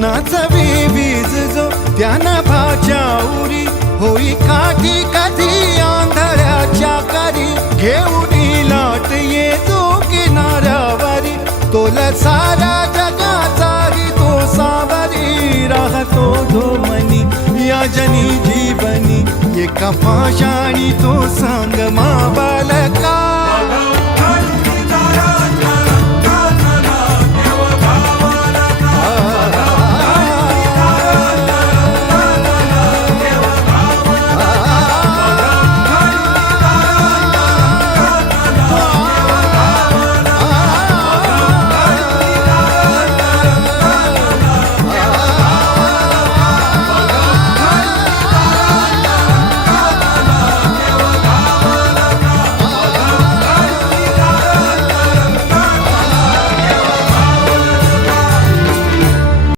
नाचवी वीज जो त्यानं भाच्या उरी होई काठी कधी आंधळ्याच्या करी घेऊन लाट ये जो किनाऱ्यावरी तोल सारा जगाचाही तो सावरी राहतो धोमनी या जनी जीवनी एका पाषाणी तो संग मा बालका